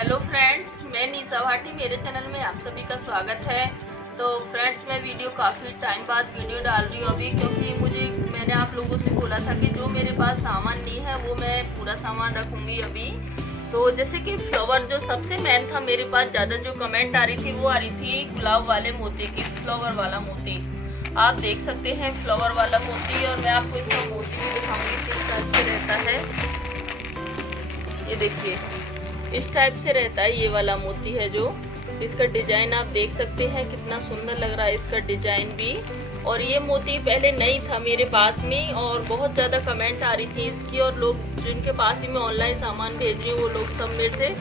Hello friends, मैं निशा भाटी, मेरे channel में आप सभी का स्वागत है। तो फ्रेंड्स, मैं वीडियो काफ़ी टाइम बाद वीडियो डाल रही हूँ अभी, क्योंकि मैंने आप लोगों से बोला था कि जो मेरे पास सामान नहीं है वो मैं पूरा सामान रखूँगी अभी। तो जैसे कि फ्लावर जो सबसे मेन था, मेरे पास ज़्यादा जो कमेंट आ रही थी वो आ रही थी गुलाब वाले मोती की, फ्लावर वाला मोती। आप देख सकते हैं फ्लावर वाला मोती, और मैं आपको इसका मोती भी दिखाऊंगी किस टाइप से रहता है। ये देखिए, इस टाइप से रहता है। ये वाला मोती है जो, इसका डिजाइन आप देख सकते हैं कितना सुंदर लग रहा है इसका डिजाइन भी। और ये मोती पहले नहीं था मेरे पास में, और बहुत ज़्यादा कमेंट आ रही थी इसकी, और लोग जिनके पास भी मैं ऑनलाइन सामान भेज रही हूँ वो लोग सब मेरे से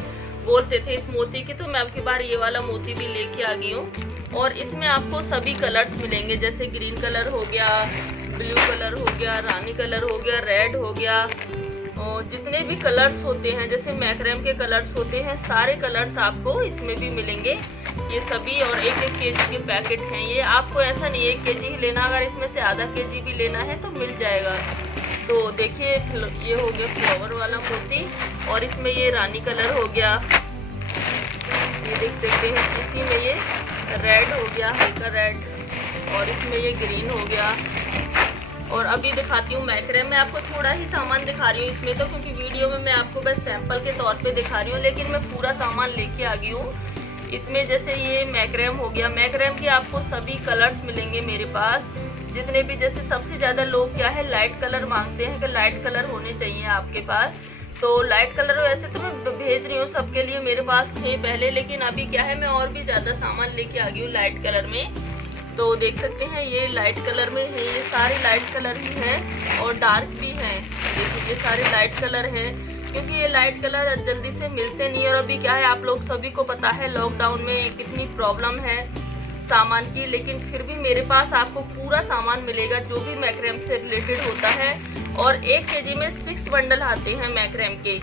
बोलते थे इस मोती की। तो मैं अब की बार ये वाला मोती भी लेके आ गई हूँ, और इसमें आपको सभी कलर्स मिलेंगे, जैसे ग्रीन कलर हो गया, ब्लू कलर हो गया, रानी कलर हो गया, रेड हो गया, और जितने भी कलर्स होते हैं जैसे मैक्रेम के कलर्स होते हैं, सारे कलर्स आपको इसमें भी मिलेंगे ये सभी। और 1-1 केजी के पैकेट हैं ये। आपको ऐसा नहीं 1 केजी ही लेना, अगर इसमें से आधा केजी भी लेना है तो मिल जाएगा। तो देखिए, ये हो गया फ्लावर वाला मोती, और इसमें ये रानी कलर हो गया, ये देख सकते हैं। इसी में ये रेड हो गया, हल्का रेड, और इसमें ये ग्रीन हो गया। और अभी दिखाती हूँ मैक्रेम में, आपको थोड़ा ही सामान दिखा रही हूँ इसमें तो, क्योंकि वीडियो में मैं आपको बस सैंपल के तौर पे दिखा रही हूँ, लेकिन मैं पूरा सामान लेके आ गई हूँ इसमें। जैसे ये मैक्रेम हो गया, मैक्रेम के आपको सभी कलर्स मिलेंगे मेरे पास, जितने भी। जैसे सबसे ज़्यादा लोग क्या है, लाइट कलर मांगते हैं कि लाइट कलर होने चाहिए आपके पास। तो लाइट कलर वैसे तो मैं भेज रही हूँ सबके लिए, मेरे पास थे पहले, लेकिन अभी क्या है मैं और भी ज़्यादा सामान लेके आ गई हूँ लाइट कलर में। तो देख सकते हैं ये लाइट कलर में है, ये सारे लाइट कलर ही हैं, और डार्क भी हैं। देखिए ये सारे लाइट कलर हैं, क्योंकि ये लाइट कलर जल्दी से मिलते नहीं। और अभी क्या है, आप लोग सभी को पता है लॉकडाउन में कितनी प्रॉब्लम है सामान की, लेकिन फिर भी मेरे पास आपको पूरा सामान मिलेगा जो भी मैक्रेम से रिलेटेड होता है। और 1 केजी में 6 बंडल आते हैं मैक्रेम के।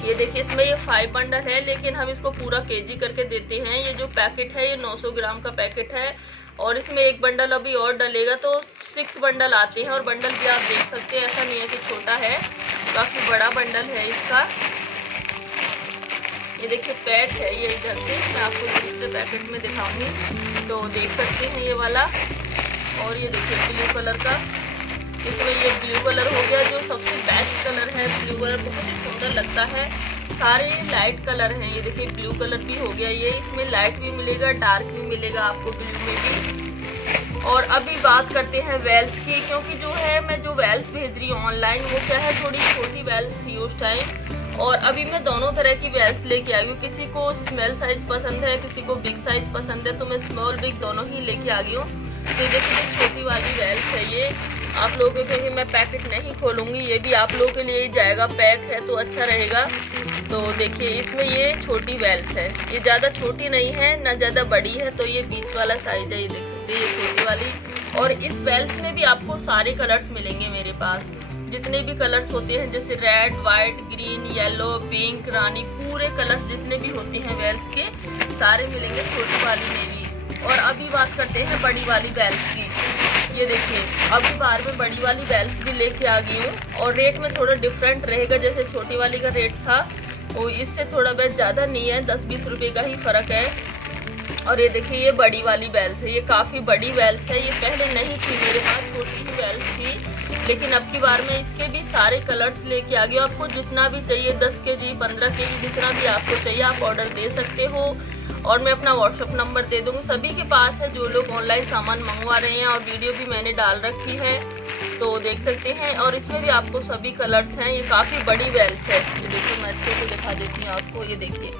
ये देखिए, इसमें ये 5 बंडल है, लेकिन हम इसको पूरा केजी करके देते हैं। ये जो पैकेट है ये 900 ग्राम का पैकेट है, और इसमें 1 बंडल अभी और डलेगा तो 6 बंडल आते हैं। और बंडल भी आप देख सकते हैं, ऐसा नहीं है कि छोटा है, काफ़ी बड़ा बंडल है इसका। ये देखिए पैक है ये इधर से, मैं आपको दूसरे पैकेट में दिखाऊंगी। तो देख सकते हैं ये वाला, और ये देखिए ब्लू कलर का, इसमें ये ब्लू कलर हो गया जो सबसे बेस्ट कलर है। ब्लू कलर बहुत ही सुंदर लगता है, सारे लाइट कलर हैं। ये देखिए ब्लू कलर भी हो गया ये, इसमें लाइट भी मिलेगा, डार्क भी मिलेगा आपको ब्लू में भी। और अभी बात करते हैं वेल्स की, क्योंकि जो है मैं जो वेल्स भेज रही हूँ ऑनलाइन वो क्या है, थोड़ी छोटी वेल्स थी उस टाइम, और अभी मैं दोनों तरह की वेल्स लेके आई हूँ। किसी को स्मॉल साइज पसंद है, किसी को बिग साइज पसंद है, तो मैं स्मॉल बिग दोनों ही लेके आ गई हूँ। तो देखिए छोटी वाली वेल्स है ये, आप लोगों के, क्योंकि मैं पैकेट नहीं खोलूंगी, ये भी आप लोगों के लिए ही जाएगा, पैक है तो अच्छा रहेगा। तो देखिए इसमें ये छोटी वेल्स है, ये ज़्यादा छोटी नहीं है ना ज़्यादा बड़ी है, तो ये बीच वाला साइज है। ये देख सकते हैं ये छोटी वाली। और इस वेल्स में भी आपको सारे कलर्स मिलेंगे मेरे पास, जितने भी कलर्स होते हैं, जैसे red, white, green, yellow, pink, रानी, पूरे कलर्स जितने भी होते हैं वेल्स के सारे मिलेंगे छोटी वाली में भी। और अभी बात करते हैं बड़ी वाली वेल्स की। ये देखिए, अभी बार में बड़ी वाली वेल्स भी लेके आ गई हूँ, और रेट में थोड़ा डिफरेंट रहेगा। जैसे छोटी वाली का रेट था वो इससे थोड़ा बहुत ज़्यादा नहीं है, 10-20 रुपये का ही फ़र्क है। और ये देखिए ये बड़ी वाली वेल्स है, ये काफ़ी बड़ी वेल्स है, ये पहले नहीं थी मेरे पास, छोटी ही वेल्स थी, लेकिन अब की बार में इसके भी सारे कलर्स लेके आ गई। आपको जितना भी चाहिए, 10 केजी, 15 केजी, जितना भी आपको चाहिए आप ऑर्डर दे सकते हो, और मैं अपना व्हाट्सअप नंबर दे दूँगी, सभी के पास है जो लोग ऑनलाइन सामान मंगवा रहे हैं, और वीडियो भी मैंने डाल रखी है, तो देख सकते हैं। और इसमें भी आपको सभी कलर्स हैं, ये काफ़ी बड़ी वेल्स है। ये देखिए मैं अच्छे से दिखा देती हूँ आपको, ये देखिए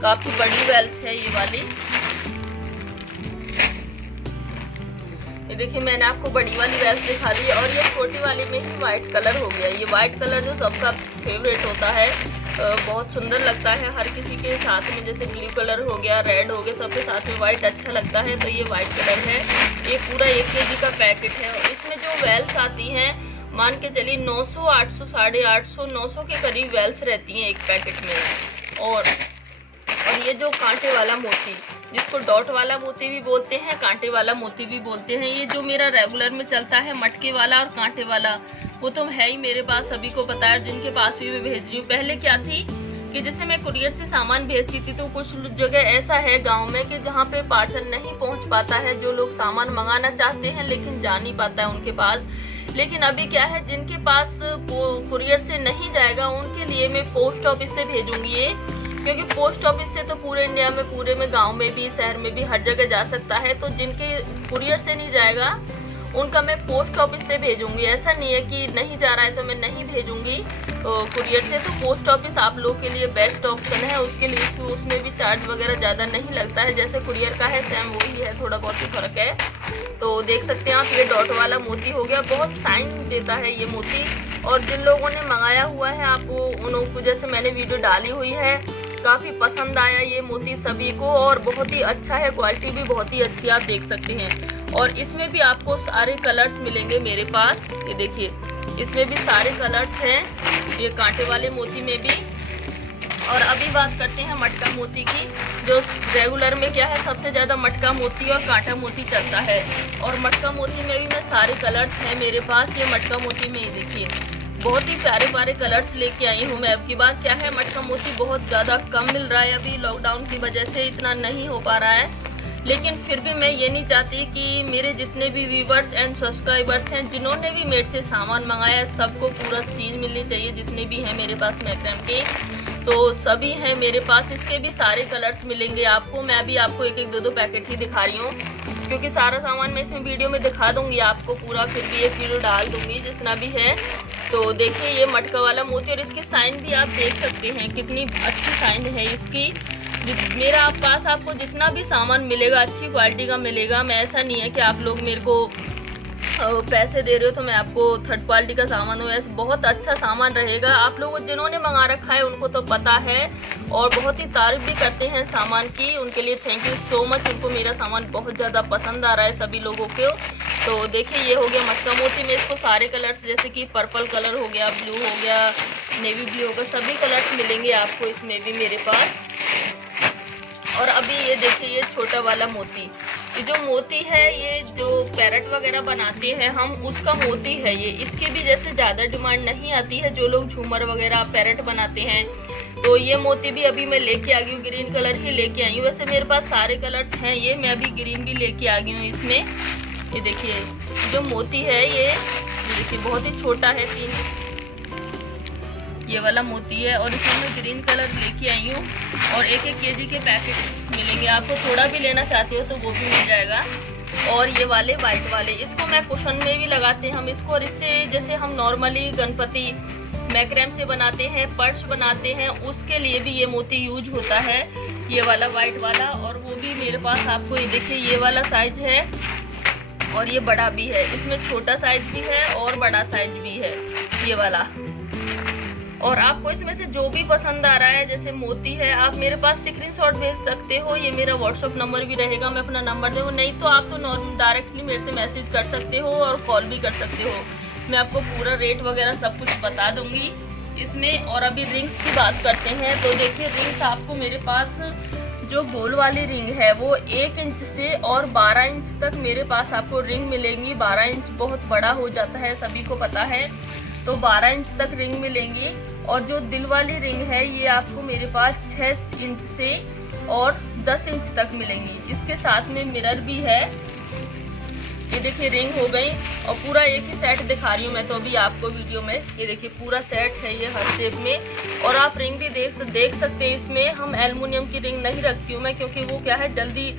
काफ़ी बड़ी वेल्स है ये वाली। ये देखिए मैंने आपको बड़ी वाली वेल्स दिखा दी, और ये छोटी वाली में ही वाइट कलर हो गया। ये वाइट कलर जो सबका फेवरेट होता है, बहुत सुंदर लगता है हर किसी के साथ में, जैसे ब्लू कलर हो गया, रेड हो गया, सबके साथ में वाइट अच्छा लगता है। तो ये वाइट कलर है, ये पूरा 1 केजी का पैकेट है। और इसमें जो वेल्स आती हैं, मान के चलिए 900, 800, 850, 900 के करीब वेल्स रहती हैं एक पैकेट में। और ये जो कांटे वाला मोती, जिसको डॉट वाला मोती भी बोलते हैं, कांटे वाला मोती भी बोलते हैं, ये जो मेरा रेगुलर में चलता है, मटके वाला और कांटे वाला, वो तो है ही मेरे पास, सभी को पता है, जिनके पास भी मैं भेज रही हूँ। पहले क्या थी कि जैसे मैं कुरियर से सामान भेजती थी तो कुछ जगह ऐसा है गांव में कि जहाँ पे पार्सल नहीं पहुँच पाता है, जो लोग सामान मंगाना चाहते हैं लेकिन जा नहीं पाता है उनके पास। लेकिन अभी क्या है, जिनके पास कुरियर से नहीं जाएगा उनके लिए मैं पोस्ट ऑफिस से भेजूंगी ये, क्योंकि पोस्ट ऑफिस से तो पूरे इंडिया में, पूरे में, गांव में भी, शहर में भी, हर जगह जा सकता है। तो जिनके कुरियर से नहीं जाएगा उनका मैं पोस्ट ऑफिस से भेजूंगी। ऐसा नहीं है कि नहीं जा रहा है तो मैं नहीं भेजूंगी कुरियर से। तो पोस्ट ऑफिस आप लोगों के लिए बेस्ट ऑप्शन है। उसके लिए उसमें भी चार्ज वगैरह ज़्यादा नहीं लगता है, जैसे कुरियर का है सेम वही है, थोड़ा बहुत ही फर्क है। तो देख सकते हैं आप, ये डॉट वाला मोती हो गया, बहुत शाइन देता है ये मोती। और जिन लोगों ने मंगाया हुआ है, आपको उन लोगों को, जैसे मैंने वीडियो डाली हुई है, काफ़ी पसंद आया ये मोती सभी को, और बहुत ही अच्छा है, क्वालिटी भी बहुत ही अच्छी आप देख सकते हैं। और इसमें भी आपको सारे कलर्स मिलेंगे मेरे पास, ये देखिए इसमें भी सारे कलर्स हैं, ये कांटे वाले मोती में भी। और अभी बात करते हैं मटका मोती की, जो रेगुलर में क्या है, सबसे ज़्यादा मटका मोती और कांटा मोती चलता है। और मटका मोती में भी मैं सारे कलर्स हैं मेरे पास। ये मटका मोती में, ये देखिए बहुत ही प्यारे प्यारे कलर्स लेके आई हूँ मैं। अब की बात क्या है, मटका मोती बहुत ज़्यादा कम मिल रहा है अभी, लॉकडाउन की वजह से इतना नहीं हो पा रहा है। लेकिन फिर भी मैं ये नहीं चाहती कि मेरे जितने भी व्यूवर्स एंड सब्सक्राइबर्स हैं, जिन्होंने भी मेरे से सामान मंगाया है, सबको पूरा चीज़ मिलनी चाहिए। जितने भी हैं मेरे पास मैक्रम के, तो सभी हैं मेरे पास। इसके भी सारे कलर्स मिलेंगे आपको। मैं अभी आपको एक एक दो पैकेट ही दिखा रही हूँ, क्योंकि सारा सामान मैं इसमें वीडियो में दिखा दूंगी आपको पूरा, फिर भी एक वीडियो डाल दूंगी जितना भी है। तो देखिए ये मटका वाला मोती, और इसके साइन भी आप देख सकते हैं कितनी अच्छी साइन है इसकी। मेरा पास आपको जितना भी सामान मिलेगा अच्छी क्वालिटी का मिलेगा। मैं, ऐसा नहीं है कि आप लोग मेरे को पैसे दे रहे हो तो मैं आपको थर्ड क्वालिटी का सामान हो, ऐसा बहुत अच्छा सामान रहेगा। आप लोगों जिन्होंने मंगा रखा है उनको तो पता है, और बहुत ही तारीफ भी करते हैं सामान की, उनके लिए थैंक यू सो मच। उनको मेरा सामान बहुत ज़्यादा पसंद आ रहा है सभी लोगों को। तो देखिए ये हो गया मटका मोती में, इसको सारे कलर्स, जैसे कि पर्पल कलर हो गया, ब्लू हो गया, नेवी ब्लू हो गया, सभी कलर्स मिलेंगे आपको इसमें भी मेरे पास। और अभी ये देखिए ये छोटा वाला मोती, ये जो मोती है, ये जो पैरट वगैरह बनाते हैं हम, उसका मोती है ये। इसकी भी जैसे ज़्यादा डिमांड नहीं आती है, जो लोग झूमर वगैरह पैरट बनाते हैं, तो ये मोती भी अभी मैं लेके आ गई हूँ, ग्रीन कलर ही लेके आई हूँ। वैसे मेरे पास सारे कलर्स हैं, ये मैं अभी ग्रीन भी लेके आ गई हूँ इसमें। ये देखिए जो मोती है ये देखिए बहुत ही छोटा है, 3 ये वाला मोती है, और इसमें मैं ग्रीन कलर लेके आई हूँ। और 1-1 केजी के पैकेट मिलेंगे आपको, थोड़ा भी लेना चाहते हो तो वो भी मिल जाएगा। और ये वाले वाइट वाले, इसको मैं कुशन में भी लगाते हैं हम इसको, और इससे जैसे हम नॉर्मली गणपति मैक्रम से बनाते हैं, पर्स बनाते हैं, उसके लिए भी ये मोती यूज होता है, ये वाला वाइट वाला। और वो भी मेरे पास आपको, ये देखिए ये वाला साइज है और ये बड़ा भी है, इसमें छोटा साइज भी है और बड़ा साइज भी है ये वाला। और आपको इसमें से जो भी पसंद आ रहा है, जैसे मोती है, आप मेरे पास स्क्रीनशॉट भेज सकते हो। ये मेरा व्हाट्सअप नंबर भी रहेगा, मैं अपना नंबर दूँगा, नहीं तो आप तो डायरेक्टली मेरे से मैसेज कर सकते हो और कॉल भी कर सकते हो। मैं आपको पूरा रेट वगैरह सब कुछ बता दूंगी इसमें। और अभी रिंग्स की बात करते हैं, तो देखिए रिंग्स आपको मेरे पास जो गोल वाली रिंग है वो 1 इंच से और 12 इंच तक मेरे पास आपको रिंग मिलेंगी। 12 इंच बहुत बड़ा हो जाता है, सभी को पता है, तो 12 इंच तक रिंग मिलेंगी। और जो दिल वाली रिंग है ये आपको मेरे पास 6 इंच से और 10 इंच तक मिलेंगी। इसके साथ में मिरर भी है, ये देखिए रिंग हो गई। और पूरा एक ही सेट दिखा रही हूँ मैं तो अभी आपको वीडियो में, ये देखिए पूरा सेट है ये हर शेप में। और आप रिंग भी देख सकते हैं, इसमें हम एल्युमिनियम की रिंग नहीं रखती हूँ मैं, क्योंकि वो क्या है जल्दी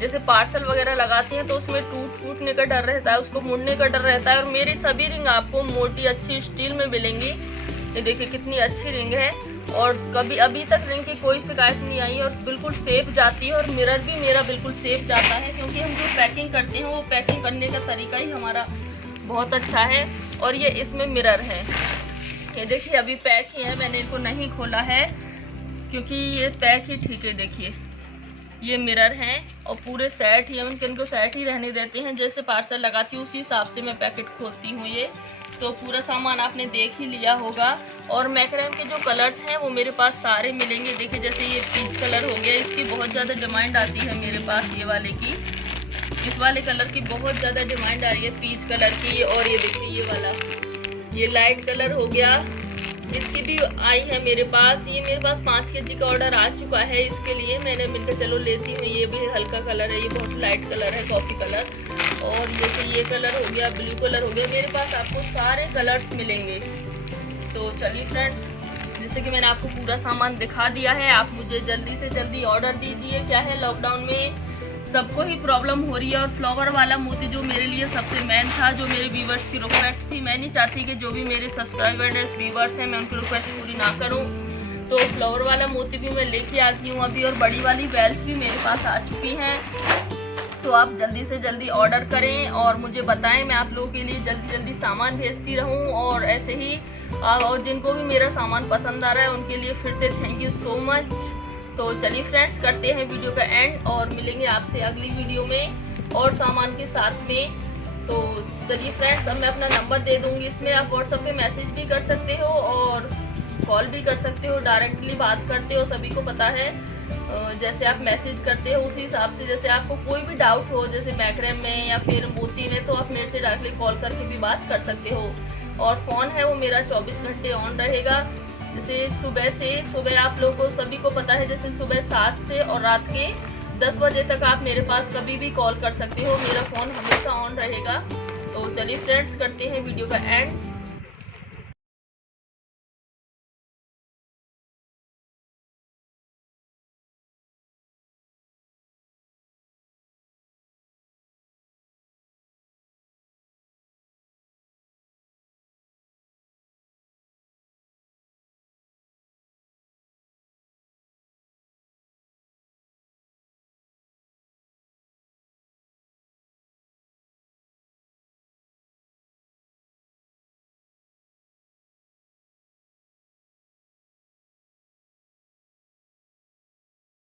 जैसे पार्सल वगैरह लगाते हैं तो उसमें टूटने का डर रहता है, उसको मुड़ने का डर रहता है। और मेरी सभी रिंग आपको मोटी अच्छी स्टील में मिलेंगी। ये देखिए कितनी अच्छी रिंग है, और कभी अभी तक रिंग की कोई शिकायत नहीं आई, और बिल्कुल सेफ जाती है। और मिरर भी मेरा बिल्कुल सेफ जाता है, क्योंकि हम जो पैकिंग करते हैं वो पैकिंग करने का तरीका ही हमारा बहुत अच्छा है। और ये इसमें मिरर है, ये देखिए अभी पैक ही है, मैंने इनको नहीं खोला है क्योंकि ये पैक ही ठीक है। देखिए ये मिरर हैं और पूरे सेट ही, हम इनको सेट ही रहने देते हैं। जैसे पार्सल लगाती हूँ उसी हिसाब से मैं पैकेट खोलती हूँ ये। तो पूरा सामान आपने देख ही लिया होगा। और मैक्रम के जो कलर्स हैं वो मेरे पास सारे मिलेंगे। देखिए जैसे ये पीच कलर हो गया, इसकी बहुत ज़्यादा डिमांड आती है मेरे पास, ये वाले की, इस वाले कलर की बहुत ज़्यादा डिमांड आ रही है, पीच कलर की। और ये देखिए ये वाला, ये लाइट कलर हो गया, इसकी भी आई है मेरे पास। ये मेरे पास 5 kg का ऑर्डर आ चुका है। इसके लिए मैंने मिलकर चलो लेती हूँ। ये भी हल्का कलर है, ये बहुत लाइट कलर है, कॉफ़ी कलर। और ये कलर हो गया, ब्लू कलर हो गया। मेरे पास आपको सारे कलर्स मिलेंगे। तो चलिए फ्रेंड्स, जैसे कि मैंने आपको पूरा सामान दिखा दिया है, आप मुझे जल्दी से जल्दी ऑर्डर दीजिए। क्या है, लॉकडाउन में सबको ही प्रॉब्लम हो रही है और फ्लावर वाला मोती जो मेरे लिए सबसे मेन था, जो मेरे व्यूवर्स की रिक्वेस्ट थी। मैं नहीं चाहती कि जो भी मेरे सब्सक्राइबर्स व्यूवर्स हैं मैं उनकी रिक्वेस्ट पूरी ना करूं। तो फ्लावर वाला मोती भी मैं लेके आती हूं अभी, और बड़ी वाली बेल्स भी मेरे पास आ चुकी हैं। तो आप जल्दी से जल्दी ऑर्डर करें और मुझे बताएं, मैं आप लोगों के लिए जल्दी जल्दी सामान भेजती रहूं। और ऐसे ही और जिनको भी मेरा सामान पसंद आ रहा है उनके लिए फिर से थैंक यू सो मच। तो चलिए फ्रेंड्स, करते हैं वीडियो का एंड और मिलेंगे आपसे अगली वीडियो में और सामान के साथ में। तो चलिए फ्रेंड्स, अब मैं अपना नंबर दे दूंगी। इसमें आप व्हाट्सएप पे मैसेज भी कर सकते हो और कॉल भी कर सकते हो, डायरेक्टली बात करते हो, सभी को पता है। जैसे आप मैसेज करते हो उसी हिसाब से, जैसे आपको कोई भी डाउट हो जैसे मैक्रम में या फिर मोती में, तो आप मेरे से डायरेक्टली कॉल करके भी बात कर सकते हो। और फ़ोन है वो मेरा 24 घंटे ऑन रहेगा। जैसे सुबह आप लोगों को सभी को पता है, जैसे सुबह 7 से और रात के 10 बजे तक आप मेरे पास कभी भी कॉल कर सकते हो। मेरा फ़ोन हमेशा ऑन रहेगा। तो चलिए फ्रेंड्स, करते हैं वीडियो का एंड।